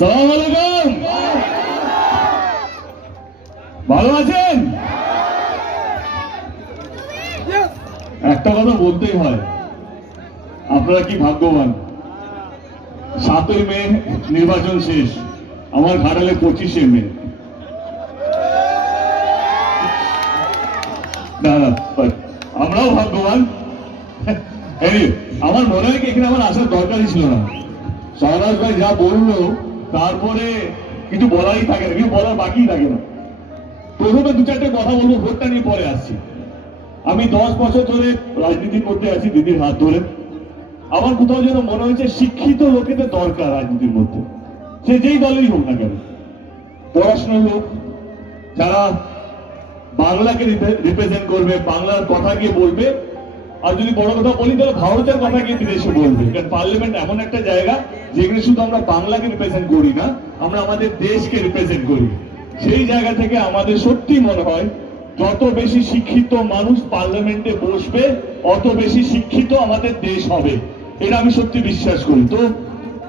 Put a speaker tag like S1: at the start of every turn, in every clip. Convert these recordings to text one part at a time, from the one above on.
S1: ভালো আছেন একটা কথা বলতেই হয় আপনারা কি ভাগ্যবান সাতই মে নির্বাচন শেষ আমার ঘাটালে পঁচিশে মে আমরাও ভাগ্যবান হ্যাঁ, আমার মনে হয় কি এখানে আমার আসার দরকারই ছিল না সহরাজ ভাই যা বললো তারপরে কিছু বলাই থাকে না কিছু বলার বাকি থাকে না প্রথমে দু চারটে কথা বলবো ভোটটা নিয়ে পরে আসছি আমি দশ বছর ধরে রাজনীতি করতে আছি দিদির হাত ধরে আমার কোথাও যেন মনে হয়েছে শিক্ষিত লোকেদের দরকার রাজনীতির মধ্যে সে যেই দলেই হোক না কেন পড়াশোনার লোক যারা বাংলাকে রিপ্রেজেন্ট করবে বাংলার কথা গিয়ে বলবে আর যদি বড় কথা বলি তাহলে ভারতের কথা গিয়ে বিদেশে বলবে কারণ পার্লামেন্ট এমন একটা জায়গা যেখানে শুধু আমরা বাংলাকে রিপ্রেজেন্ট করি না আমরা আমাদের দেশকে রিপ্রেজেন্ট করি সেই জায়গা থেকে আমাদের সত্যি মনে হয় যত বেশি শিক্ষিত মানুষ পার্লামেন্টে বসবে অত বেশি শিক্ষিত আমাদের দেশ হবে এটা আমি সত্যি বিশ্বাস করি তো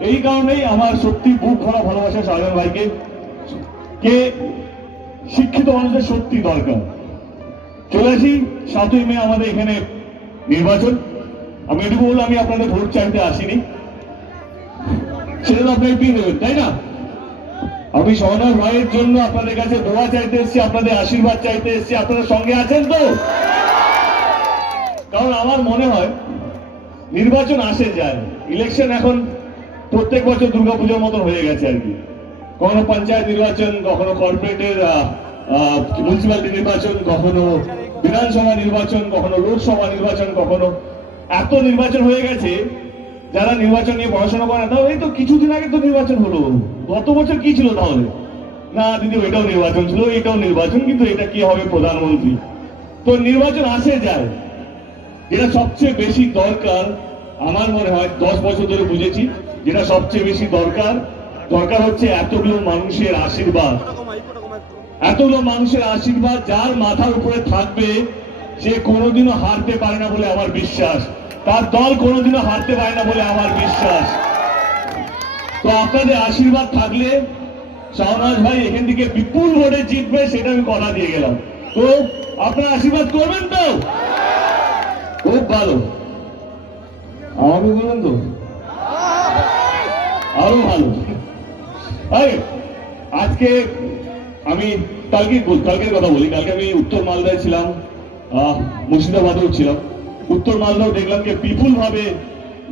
S1: এই কারণেই আমার সত্যি বুক ভরা ভালোবাসা সাধারণ ভাইকে কে শিক্ষিত মানুষের সত্যি দরকার চলে আসি সাতই মে আমাদের এখানে নির্বাচন আমি এটুকু বললাম আমি আপনাদের ভোট চাইতে আসিনি সেটা তো আপনাকে দিয়ে দেবেন তাই না আমি সহনার ভাইয়ের জন্য আপনাদের কাছে দোয়া চাইতে এসেছি আপনাদের আশীর্বাদ চাইতে এসেছি আপনারা সঙ্গে আছেন তো কারণ আমার মনে হয় নির্বাচন আসে যায় ইলেকশন এখন প্রত্যেক বছর দুর্গা পুজোর মতন হয়ে গেছে আর কি কখনো পঞ্চায়েত নির্বাচন কখনো কর্পোরেটের মিউনিসিপ্যালিটি নির্বাচন কখনো বিধানসভা নির্বাচন কখনো লোকসভা নির্বাচন কখনো এত নির্বাচন হয়ে গেছে যারা নির্বাচন নিয়ে পড়াশোনা করে তাও এই তো কিছুদিন আগে তো নির্বাচন হলো গত বছর কি ছিল তাহলে না দিদি ওইটাও নির্বাচন ছিল এটাও নির্বাচন কিন্তু এটা কি হবে প্রধানমন্ত্রী তো নির্বাচন আসে যায় এটা সবচেয়ে বেশি দরকার আমার মনে হয় দশ বছর ধরে বুঝেছি যেটা সবচেয়ে বেশি দরকার দরকার হচ্ছে এতগুলো মানুষের আশীর্বাদ এতগুলো মানুষের আশীর্বাদ যার মাথার উপরে থাকবে সে কোনোদিনও হারতে পারে না বলে আমার বিশ্বাস তার দল কোনোদিনও হারতে পারে না বলে আমার বিশ্বাস তো আপনাদের আশীর্বাদ থাকলে শাহনাজ ভাই এখান থেকে বিপুল ভোটে জিতবে সেটা আমি কথা দিয়ে গেলাম তো আপনার আশীর্বাদ করবেন তো খুব ভালো আমাকে বলুন তো আরো ভালো আজকে আমি কালকে কালকের কথা বলি কালকে আমি উত্তর মালদায় ছিলাম মুর্শিদাবাদেও ছিলাম উত্তর মালদাও দেখলাম যে বিপুলভাবে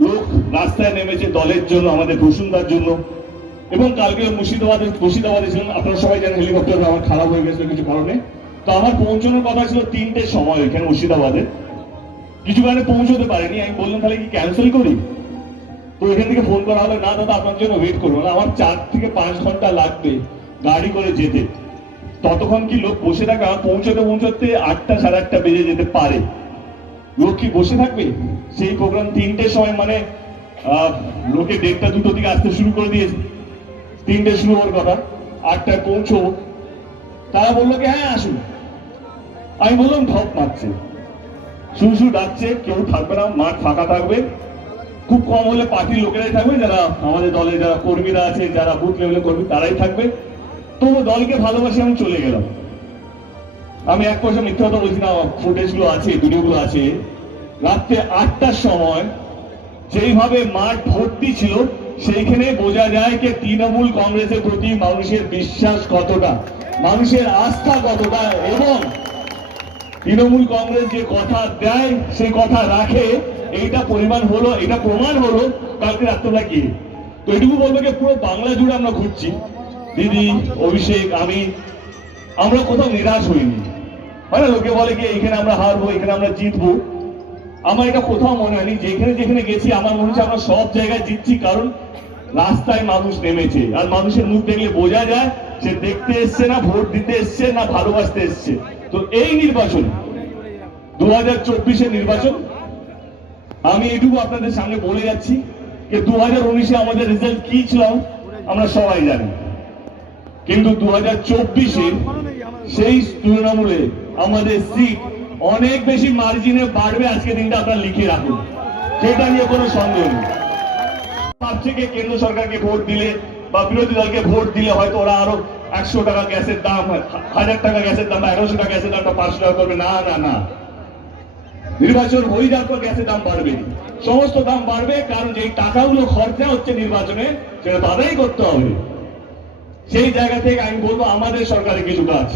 S1: লোক রাস্তায় নেমেছে দলের জন্য আমাদের প্রসুন্দার জন্য এবং কালকে মুর্শিদাবাদে মুর্শিদাবাদে ছিলাম আপনারা সবাই জানেন হেলিকপ্টার আমার খারাপ হয়ে গেছিল কিছু কারণে তো আমার পৌঁছানোর কথা ছিল তিনটে সময় এখানে মুর্শিদাবাদে কিছু কারণে পৌঁছতে পারিনি আমি বললাম তাহলে কি ক্যান্সেল করি তো এখান থেকে ফোন করা হলো না দাদা আপনার জন্য ওয়েট করবো না আমার চার থেকে পাঁচ ঘন্টা লাগবে গাড়ি করে যেতে ততক্ষণ কি লোক বসে থাকা পৌঁছতে পৌঁছতে আটটা সাড়ে আটটা বেজে যেতে পারে লোক কি বসে থাকবে সেই প্রোগ্রাম তিনটের সময় মানে লোকে দেড়টা দুটো দিকে আসতে শুরু করে দিয়েছে তিনটে শুরু হওয়ার কথা আটটায় পৌঁছো তারা বললো কি হ্যাঁ আসুন আমি বললাম ধপ মারছে শুধু শুধু ডাকছে কেউ থাকবে না মাঠ ফাঁকা থাকবে খুব কম হলে পার্টির লোকেরাই থাকবে যারা আমাদের দলে যারা কর্মীরা আছে যারা বুথ লেভেলের কর্মী তারাই থাকবে তবু দলকে ভালোবাসে আমি চলে গেলাম আমি এক পয়সা মিথ্যা কথা বলছি না ফুটেজগুলো আছে ভিডিওগুলো আছে রাত্রে আটটার সময় যেইভাবে মাঠ ভর্তি ছিল সেইখানে বোঝা যায় যে তৃণমূল কংগ্রেসের প্রতি মানুষের বিশ্বাস কতটা মানুষের আস্থা কতটা এবং তৃণমূল কংগ্রেস যে কথা দেয় সেই কথা রাখে এইটা পরিমাণ হলো এটা প্রমাণ হলো কালকে রাত্রবেলা গিয়ে তো এটুকু বলবো যে পুরো বাংলা জুড়ে আমরা ঘুরছি দিদি অভিষেক আমি আমরা কোথাও নিরাশ হইনি মানে লোকে বলে কি এখানে আমরা হারবো এখানে আমরা জিতবো আমার এটা কোথাও মনে হয়নি যেখানে যেখানে গেছি আমার মনে হচ্ছে আমরা সব জায়গায় জিতছি কারণ রাস্তায় মানুষ নেমেছে আর মানুষের মুখ দেখলে বোঝা যায় সে দেখতে এসছে না ভোট দিতে এসছে না ভালোবাসতে এসছে তো এই নির্বাচন দু হাজার চব্বিশের নির্বাচন আমি এটুকু আপনাদের সামনে বলে যাচ্ছি যে দু হাজার উনিশে আমাদের রেজাল্ট কি ছিল আমরা সবাই জানি কিন্তু দু হাজার সেই তুলনামূলে আমাদের সিট অনেক বেশি মার্জিনে বাড়বে আজকে দিনটা আপনারা লিখে রাখুন সেটা নিয়ে কোনো সন্দেহ নেই ভাবছে কেন্দ্র সরকারকে ভোট দিলে বা বিরোধী দলকে ভোট দিলে হয়তো ওরা আরো একশো টাকা গ্যাসের দাম হাজার টাকা গ্যাসের দাম বা এগারোশো টাকা গ্যাসের দামটা পাঁচশো টাকা করবে না না না নির্বাচন হয়ে যাওয়ার পর গ্যাসের দাম বাড়বে সমস্ত দাম বাড়বে কারণ যে টাকাগুলো খরচা হচ্ছে নির্বাচনে সেটা তাদেরই করতে হবে সেই জায়গা থেকে আমি বলবো আমাদের সরকারের কিছু কাজ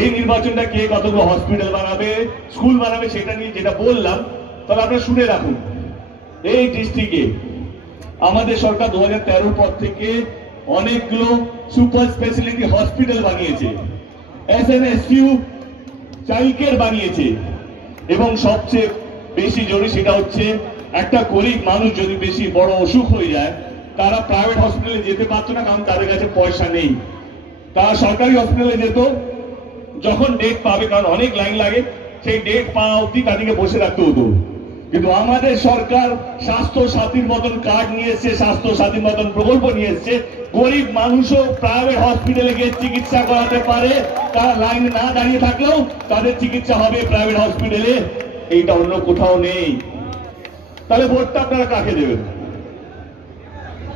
S1: এই নির্বাচনটা কে কতগুলো হসপিটাল বানাবে স্কুল বানাবে সেটা নিয়ে যেটা বললাম তবে আপনারা শুনে রাখুন এই ডিস্ট্রিক্টে আমাদের সরকার দু হাজার পর থেকে অনেকগুলো সুপার স্পেশালিটি হসপিটাল বানিয়েছে S N S U child care বানিয়েছে এবং সবচেয়ে বেশি জরুরি সেটা হচ্ছে একটা গরিব মানুষ যদি বেশি বড় অসুখ হয়ে যায় তারা প্রাইভেট হসপিটালে যেতে পারতো না কারণ তাদের কাছে পয়সা নেই তারা সরকারি হসপিটালে যেত যখন ডেট পাবে কারণ অনেক লাইন লাগে সেই ডেট পাওয়া অব্দি তাদেরকে বসে রাখতে হতো কিন্তু আমাদের সরকার স্বাস্থ্য সাথীর মতন কার্ড নিয়ে এসছে স্বাস্থ্য সাথীর মতন প্রকল্প নিয়ে এসছে গরিব মানুষও প্রাইভেট হসপিটালে গিয়ে চিকিৎসা করাতে পারে তারা লাইন না দাঁড়িয়ে থাকলেও তাদের চিকিৎসা হবে প্রাইভেট হসপিটালে এইটা অন্য কোথাও নেই তাহলে ভোটটা আপনারা কাকে দেবেন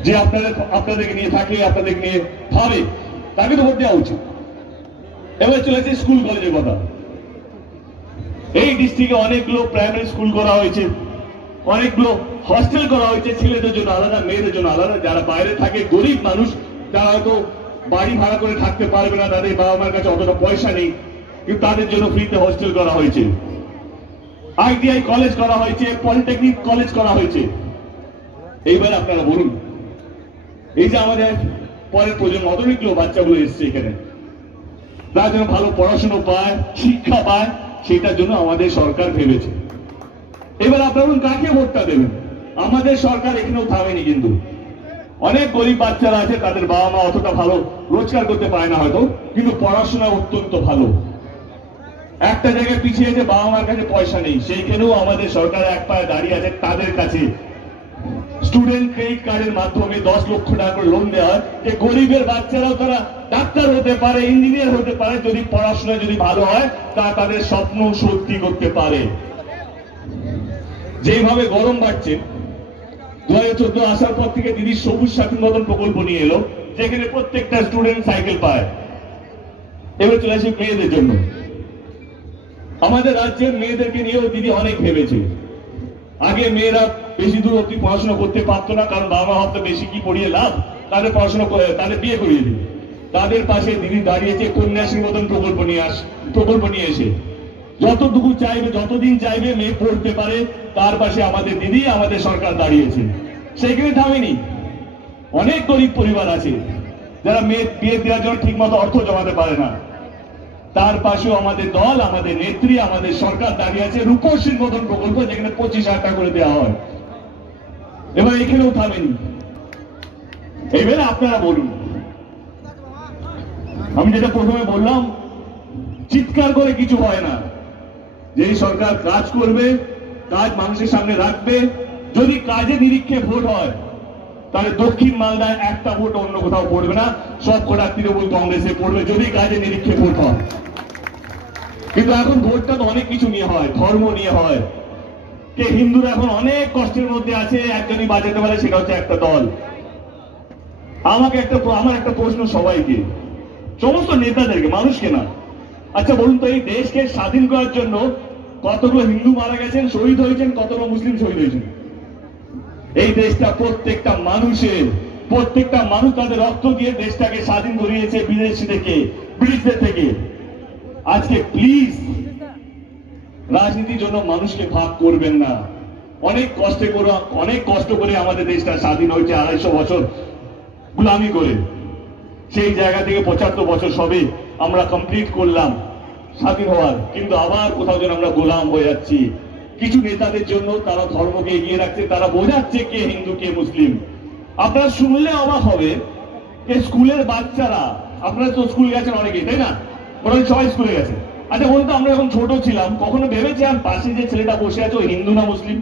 S1: যে আপনাদের আপনাদেরকে নিয়ে থাকে আপনাদেরকে নিয়ে ভাবে তাকে তো ভোট দেওয়া উচিত এবার চলে আসি স্কুল কলেজের কথা এই ডিস্ট্রিক্টে অনেকগুলো প্রাইমারি স্কুল করা হয়েছে অনেকগুলো হস্টেল করা হয়েছে ছেলেদের জন্য আলাদা মেয়েদের জন্য আলাদা যারা বাইরে থাকে গরিব মানুষ তারা হয়তো বাড়ি ভাড়া করে থাকতে পারবে না তাদের বাবা মার কাছে অতটা পয়সা নেই কিন্তু তাদের জন্য ফ্রিতে হস্টেল করা হয়েছে আইটিআই কলেজ করা হয়েছে পলিটেকনিক কলেজ করা হয়েছে এইবার আপনারা বলুন এই যে আমাদের পরের প্রজন্ম অনেকগুলো বাচ্চাগুলো এসছে এখানে তার জন্য ভালো পড়াশুনো পায় শিক্ষা পায় সেটার জন্য আমাদের সরকার ভেবেছে এবার আপনারা কাকে ভোটটা দেবেন আমাদের সরকার এখানেও থামেনি কিন্তু অনেক গরিব বাচ্চারা আছে তাদের বাবা মা অতটা ভালো রোজগার করতে পারে না হয়তো কিন্তু পড়াশোনা অত্যন্ত ভালো একটা জায়গায় পিছিয়ে আছে বাবা মার কাছে পয়সা নেই সেইখানেও আমাদের সরকার এক পায়ে দাঁড়িয়ে আছে তাদের কাছে স্টুডেন্ট ক্রেডিট কার্ডের মাধ্যমে দশ লক্ষ টাকা লোন দেওয়া হয় যে গরিবের বাচ্চারাও তারা ডাক্তার হতে পারে ইঞ্জিনিয়ার হতে পারে যদি পড়াশোনা যদি ভালো হয় তা তাদের স্বপ্ন সত্যি করতে পারে যেভাবে গরম বাড়ছে দু হাজার চোদ্দ আসার পর থেকে দিদি সবুজ সাথী মতন প্রকল্প নিয়ে এলো যেখানে প্রত্যেকটা স্টুডেন্ট সাইকেল পায় এবার চলে আসি মেয়েদের জন্য আমাদের রাজ্যের মেয়েদেরকে নিয়েও দিদি অনেক ভেবেছে আগে মেয়েরা বেশি দূর অব্দি পড়াশোনা করতে পারত না কারণ বাবা মা ভাবতো বেশি কি পড়িয়ে লাভ তাদের পড়াশোনা করে তাদের বিয়ে করিয়ে দিবে তাদের পাশে দিদি দাঁড়িয়েছে কন্যাশ্রী মতন প্রকল্প নিয়ে আস প্রকল্প নিয়ে এসে যতটুকু চাইবে যতদিন চাইবে মেয়ে পড়তে পারে তার পাশে আমাদের দিদি আমাদের সরকার দাঁড়িয়েছে সেইখানে থামেনি অনেক গরিব পরিবার আছে যারা মেয়ে বিয়ে দেওয়ার জন্য ঠিক মতো অর্থ জমাতে পারে না তার পাশেও আমাদের দল আমাদের নেত্রী আমাদের সরকার দাঁড়িয়ে আছে রূপশ্রীর মতন প্রকল্প যেখানে পঁচিশ হাজার টাকা করে দেওয়া হয় এবার এখানেও থামেনি এবার আপনারা বলুন আমি যেটা প্রথমে বললাম চিৎকার করে কিছু হয় না যে সরকার কাজ করবে কাজ মানুষের সামনে রাখবে যদি কাজে নিরীক্ষে ভোট হয় তাহলে দক্ষিণ মালদায় একটা ভোট অন্য কোথাও পড়বে না সব কটা তৃণমূল কংগ্রেসে পড়বে যদি কাজে নিরীক্ষে ভোট হয় কিন্তু এখন ভোটটা তো অনেক কিছু নিয়ে হয় ধর্ম নিয়ে হয় যে হিন্দুরা এখন অনেক কষ্টের মধ্যে আছে একজনই বাঁচাতে পারে সেটা হচ্ছে একটা দল আমাকে একটা আমার একটা প্রশ্ন সবাইকে সমস্ত নেতাদেরকে মানুষকে না আচ্ছা বলুন তো এই দেশকে স্বাধীন করার জন্য কতগুলো হিন্দু মারা গেছেন শহীদ হয়েছেন কতগুলো মুসলিম শহীদ হয়েছেন এই দেশটা প্রত্যেকটা মানুষের প্রত্যেকটা মানুষ তাদের রক্ত দিয়ে দেশটাকে স্বাধীন করিয়েছে বিদেশি থেকে ব্রিটিশদের থেকে আজকে প্লিজ রাজনীতির জন্য মানুষকে ভাগ করবেন না অনেক কষ্টে করে অনেক কষ্ট করে আমাদের দেশটা স্বাধীন হয়েছে আড়াইশো বছর গুলামি করে সেই জায়গা থেকে পঁচাত্তর বছর সবে আমরা কমপ্লিট করলাম স্বাধীন হওয়ার কিন্তু আবার কোথাও যেন আমরা গোলাম হয়ে যাচ্ছি কিছু নেতাদের জন্য তারা ধর্মকে এগিয়ে রাখছে তারা বোঝাচ্ছে কে হিন্দু কে মুসলিম আপনারা শুনলে অবাক হবে স্কুলের বাচ্চারা আপনারা তো স্কুল গেছেন অনেকেই তাই না ওরা সবাই স্কুলে গেছে আচ্ছা বলতো আমরা যখন ছোট ছিলাম কখনো ভেবেছিলাম পাশে যে ছেলেটা বসে আছে ও হিন্দু না মুসলিম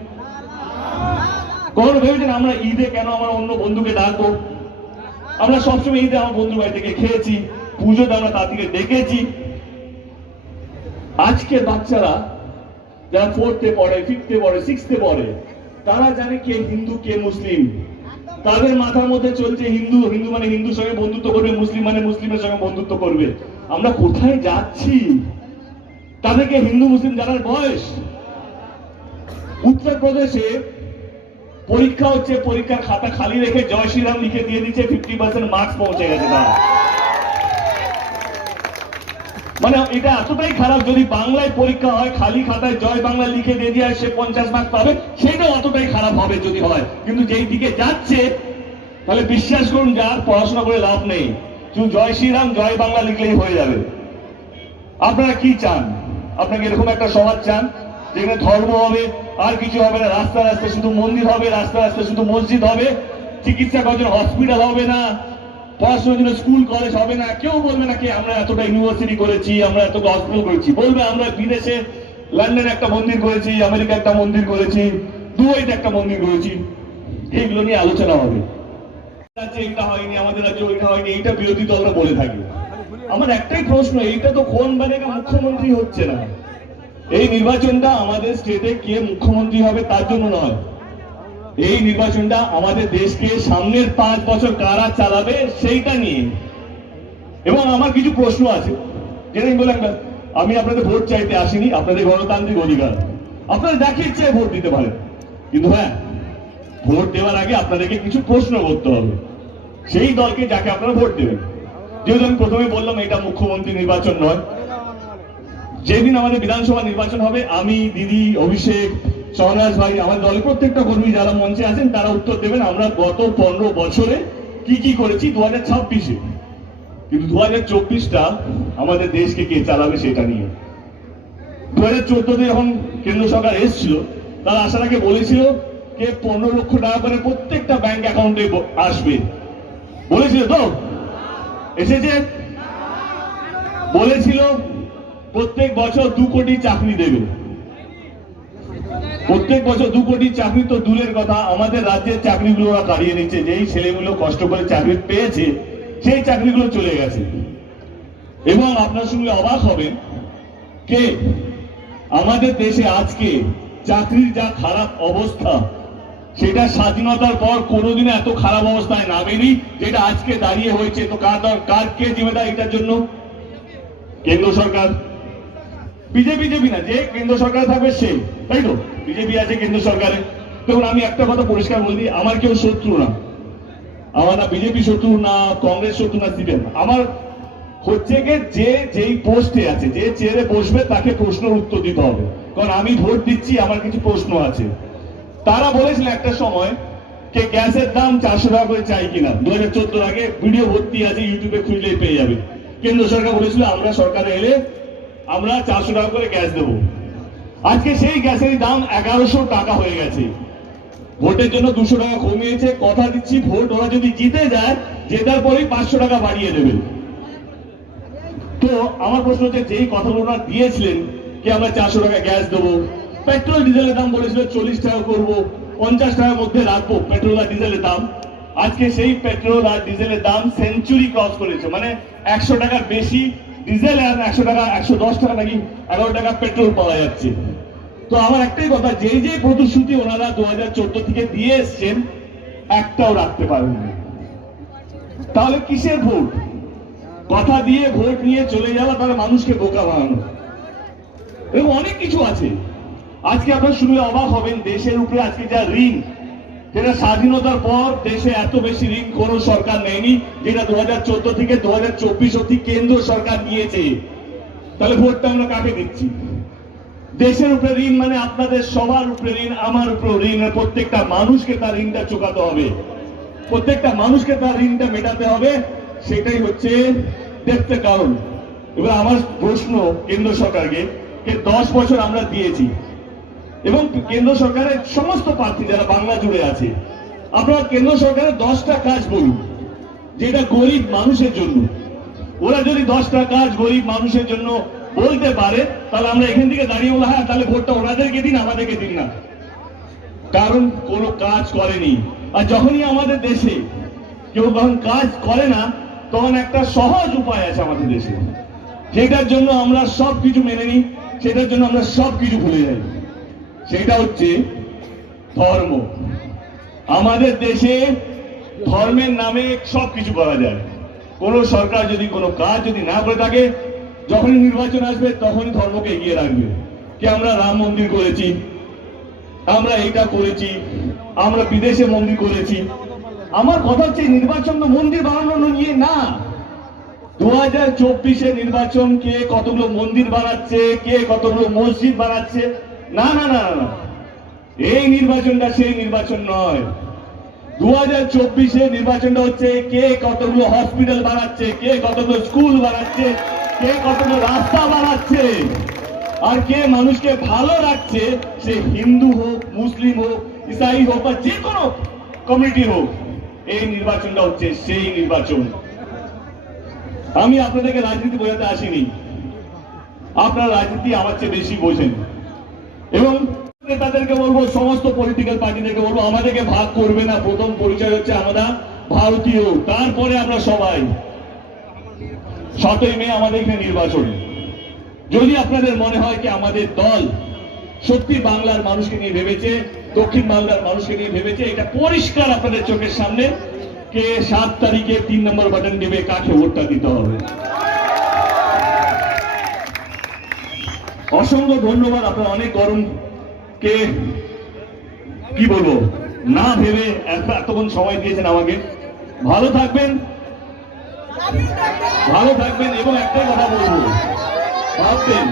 S1: কখনো ভেবেছেন আমরা ঈদে কেন আমার অন্য বন্ধুকে ডাকবো আমরা সবসময় ঈদে আমার বন্ধুর বাড়ি থেকে খেয়েছি পুজোতে আমরা তার থেকে দেখেছি আজকে বাচ্চারা যারা ফোর্থে পড়ে ফিফথে পড়ে সিক্সথে পড়ে তারা জানে কে হিন্দু কে মুসলিম তাদের মাথার মধ্যে চলছে হিন্দু হিন্দু মানে হিন্দুর সঙ্গে বন্ধুত্ব করবে মুসলিম মানে মুসলিমের সঙ্গে বন্ধুত্ব করবে আমরা কোথায় যাচ্ছি তাদেরকে হিন্দু মুসলিম জানার বয়স উত্তরপ্রদেশে পরীক্ষা হচ্ছে পরীক্ষার খাতা খালি রেখে জয় শ্রীরাম লিখে দিয়ে দিচ্ছে ফিফটি পার্সেন্ট মার্কস পৌঁছে গেছে তার মানে এটা এতটাই খারাপ যদি বাংলায় পরীক্ষা হয় খালি খাতায় জয় বাংলা লিখে দিয়ে দিয়ে সে পঞ্চাশ মার্ক পাবে সেটা অতটাই খারাপ হবে যদি হয় কিন্তু যেই দিকে যাচ্ছে তাহলে বিশ্বাস করুন যার পড়াশোনা করে লাভ নেই শুধু জয় শ্রীরাম জয় বাংলা লিখলেই হয়ে যাবে আপনারা কি চান আপনাকে এরকম একটা সমাজ চান যেখানে ধর্ম হবে আর কিছু হবে না রাস্তা রাস্তায় শুধু মন্দির হবে রাস্তা রাস্তায় শুধু মসজিদ হবে চিকিৎসা করার জন্য হসপিটাল হবে না পড়াশোনার জন্য স্কুল কলেজ হবে না কেউ বলবে না কি আমরা এতটা ইউনিভার্সিটি করেছি আমরা এতটা হসপিটাল করেছি বলবে আমরা বিদেশে লন্ডনে একটা মন্দির করেছি আমেরিকা একটা মন্দির করেছি দুবাইতে একটা মন্দির করেছি এগুলো নিয়ে আলোচনা হবে রাজ্যে এটা হয়নি আমাদের রাজ্যে ওইটা হয়নি এইটা বিরোধী দলরা বলে থাকি আমার একটাই প্রশ্ন এইটা তো কোন বারেগা মুখ্যমন্ত্রী হচ্ছে না এই নির্বাচনটা আমাদের স্টেটে কে মুখ্যমন্ত্রী হবে তার জন্য নয় এই নির্বাচনটা আমাদের দেশকে সামনের পাঁচ বছর কারা চালাবে সেইটা নিয়ে এবং আমার কিছু প্রশ্ন আছে যেটা আমি বললাম আমি আপনাদের ভোট চাইতে আসিনি আপনাদের গণতান্ত্রিক অধিকার আপনারা যাকে ইচ্ছায় ভোট দিতে পারেন কিন্তু হ্যাঁ ভোট দেওয়ার আগে আপনাদেরকে কিছু প্রশ্ন করতে হবে সেই দলকে যাকে আপনারা ভোট দেবেন যেহেতু আমি প্রথমে বললাম এটা মুখ্যমন্ত্রী নির্বাচন নয় যেদিন আমাদের বিধানসভা নির্বাচন হবে আমি দিদি অভিষেক সহরাজ ভাই আমাদের দলের প্রত্যেকটা কর্মী যারা মঞ্চে আছেন তারা উত্তর দেবেন আমরা গত পনেরো বছরে কি কি করেছি দু হাজার ছাব্বিশে কিন্তু দু হাজার চব্বিশটা আমাদের দেশকে কে চালাবে সেটা নিয়ে দু হাজার চোদ্দতে যখন কেন্দ্র সরকার এসছিল তারা আসার আগে বলেছিল কে পনেরো লক্ষ টাকা করে প্রত্যেকটা ব্যাংক অ্যাকাউন্টে আসবে বলেছিল তো এসেছে বলেছিল প্রত্যেক বছর দু কোটি চাকরি দেবে প্রত্যেক বছর দু কোটি চাকরি তো দূরের কথা আমাদের রাজ্যের চাকরিগুলো ওরা কাড়িয়ে নিচ্ছে যেই ছেলেগুলো কষ্ট করে চাকরি পেয়েছে সেই চাকরিগুলো চলে গেছে এবং আপনার সঙ্গে অবাক হবেন কে আমাদের দেশে আজকে চাকরির যা খারাপ অবস্থা সেটা স্বাধীনতার পর কোনোদিন এত খারাপ অবস্থায় নামেনি যেটা আজকে দাঁড়িয়ে হয়েছে তো কার কার কে জিম্মেদার এটার জন্য কেন্দ্র সরকার বিজেপি বিজেপি না যে কেন্দ্র সরকার থাকবে সে তাই তো বিজেপি আছে কেন্দ্র সরকারে তখন আমি একটা কথা পরিষ্কার বলে দিই আমার কেউ শত্রু না আমার না বিজেপি শত্রু না কংগ্রেস শত্রু না সিপিএম আমার হচ্ছে কি যে যেই পোস্টে আছে যে চেয়ারে বসবে তাকে প্রশ্নের উত্তর দিতে হবে কারণ আমি ভোট দিচ্ছি আমার কিছু প্রশ্ন আছে তারা বলেছিল একটা সময় কে গ্যাসের দাম চারশো টাকা করে চাই কিনা দু হাজার চোদ্দ আগে ভিডিও ভর্তি আছে ইউটিউবে খুঁজলেই পেয়ে যাবে কেন্দ্র সরকার বলেছিল আমরা সরকারে এলে আমরা চারশো টাকা করে গ্যাস দেবো আজকে সেই গ্যাসের দাম এগারোশো টাকা হয়ে গেছে ভোটের জন্য দুশো টাকা কমিয়েছে কথা দিচ্ছি ভোট ওরা যদি জিতে যায় জেতার পরেই পাঁচশো টাকা বাড়িয়ে দেবে তো আমার প্রশ্ন হচ্ছে যেই কথাগুলো ওনারা দিয়েছিলেন কি আমরা চারশো টাকা গ্যাস দেবো পেট্রোল ডিজেলের দাম বলেছিল চল্লিশ টাকা করব পঞ্চাশ টাকার মধ্যে রাখবো পেট্রোল আর ডিজেলের দাম আজকে সেই পেট্রোল আর ডিজেলের দাম সেঞ্চুরি ক্রস করেছে মানে একশো টাকার বেশি ডিজেল আর একশো টাকা একশো দশ টাকা নাকি এগারো টাকা পেট্রোল পাওয়া যাচ্ছে তো আমার একটাই কথা যে যে প্রতিশ্রুতি ওনারা দু হাজার চোদ্দ থেকে দিয়ে এসছেন একটাও রাখতে পারেন তাহলে কিসের ভোট কথা দিয়ে ভোট নিয়ে চলে যাওয়া তাহলে মানুষকে বোকা বানানো এবং অনেক কিছু আছে আজকে আপনার শুনে অবাক হবেন দেশের উপরে আজকে যা ঋণ যেটা স্বাধীনতার পর দেশে এত বেশি ঋণ কোন সরকার নেয়নি যেটা দু হাজার চোদ্দ থেকে দু হাজার চব্বিশ অব্দি কেন্দ্র সরকার নিয়েছে তাহলে ভোটটা আমরা কাকে দিচ্ছি দেশের উপরে ঋণ মানে আপনাদের সবার উপরে ঋণ আমার উপরে ঋণ মানে প্রত্যেকটা মানুষকে তার ঋণটা চোকাতে হবে প্রত্যেকটা মানুষকে তার ঋণটা মেটাতে হবে সেটাই হচ্ছে দেখতে কারণ এবার আমার প্রশ্ন কেন্দ্র সরকারকে যে দশ বছর আমরা দিয়েছি এবং কেন্দ্র সরকারের সমস্ত প্রার্থী যারা বাংলা জুড়ে আছে আপনারা কেন্দ্র সরকারের দশটা কাজ বলুন যেটা গরিব মানুষের জন্য ওরা যদি দশটা কাজ গরিব মানুষের জন্য বলতে পারে তাহলে আমরা এখান থেকে দাঁড়িয়ে বলো হ্যাঁ তাহলে ভোটটা ওনাদেরকে দিন আমাদেরকে দিন না কারণ কোনো কাজ করেনি আর যখনই আমাদের দেশে কেউ যখন কাজ করে না তখন একটা সহজ উপায় আছে আমাদের দেশে সেটার জন্য আমরা সব কিছু মেনে নিই সেটার জন্য আমরা সব কিছু ভুলে যাই সেটা হচ্ছে ধর্ম আমাদের দেশে ধর্মের নামে সব কিছু করা যায় কোনো সরকার যদি কোনো কাজ যদি না করে থাকে যখনই নির্বাচন আসবে তখনই ধর্মকে এগিয়ে রাখবে কি আমরা রাম মন্দির করেছি আমরা এটা করেছি আমরা বিদেশে মন্দির করেছি আমার কথা হচ্ছে নির্বাচন তো মন্দির বানানো নিয়ে না দু হাজার চব্বিশে নির্বাচন কে কতগুলো মন্দির বানাচ্ছে কে কতগুলো মসজিদ বানাচ্ছে না না না না এই নির্বাচনটা সেই নির্বাচন নয় দু হাজার চব্বিশে নির্বাচনটা হচ্ছে কে কতগুলো হসপিটাল বানাচ্ছে কে কতগুলো স্কুল বানাচ্ছে কে কতগুলো রাস্তা বানাচ্ছে আর কে মানুষকে ভালো রাখছে সে হিন্দু হোক মুসলিম হোক ইসাই হোক বা যে কোনো কমিউনিটি হোক এই নির্বাচনটা হচ্ছে সেই নির্বাচন আমি আপনাদেরকে রাজনীতি বোঝাতে আসিনি আপনারা রাজনীতি আমার চেয়ে বেশি বোঝেন এবং তাদেরকে বলবো সমস্ত পলিটিক্যাল পার্টিদেরকে বলবো আমাদেরকে ভাগ করবে না প্রথম পরিচয় হচ্ছে আমরা ভারতীয় তারপরে আমরা সবাই সতই মে আমাদের এখানে নির্বাচন যদি আপনাদের মনে হয় কি আমাদের দল সত্যি বাংলার মানুষকে নিয়ে ভেবেছে দক্ষিণ বাংলার মানুষকে নিয়ে ভেবেছে এটা পরিষ্কার আপনাদের চোখের সামনে কে সাত তারিখে তিন নম্বর বাটন দেবে কাকে ভোটটা দিতে হবে অসংখ্য ধন্যবাদ আপনার অনেক কে কি বলবো না ভেবে এতক্ষণ সময় দিয়েছেন আমাকে ভালো থাকবেন ভালো থাকবেন এবং একটা কথা বলবো ভাববেন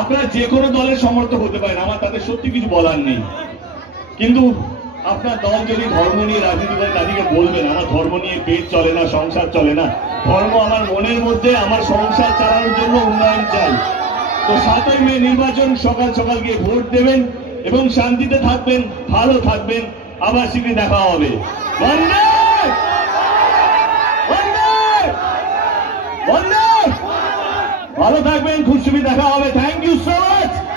S1: আপনারা যে কোনো দলের সমর্থক হতে পারেন আমার তাদের সত্যি কিছু বলার নেই কিন্তু আপনার দল যদি ধর্ম নিয়ে রাজনীতি করে তাদেরকে বলবেন আমার ধর্ম নিয়ে পেট চলে না সংসার চলে না ধর্ম আমার মনের মধ্যে আমার সংসার চালানোর জন্য উন্নয়ন চাই তো সাতই মে নির্বাচন সকাল সকাল গিয়ে ভোট দেবেন এবং শান্তিতে থাকবেন ভালো থাকবেন আবার শীঘ্রই দেখা হবে ভালো থাকবেন খুব দেখা হবে থ্যাংক ইউ সো মাচ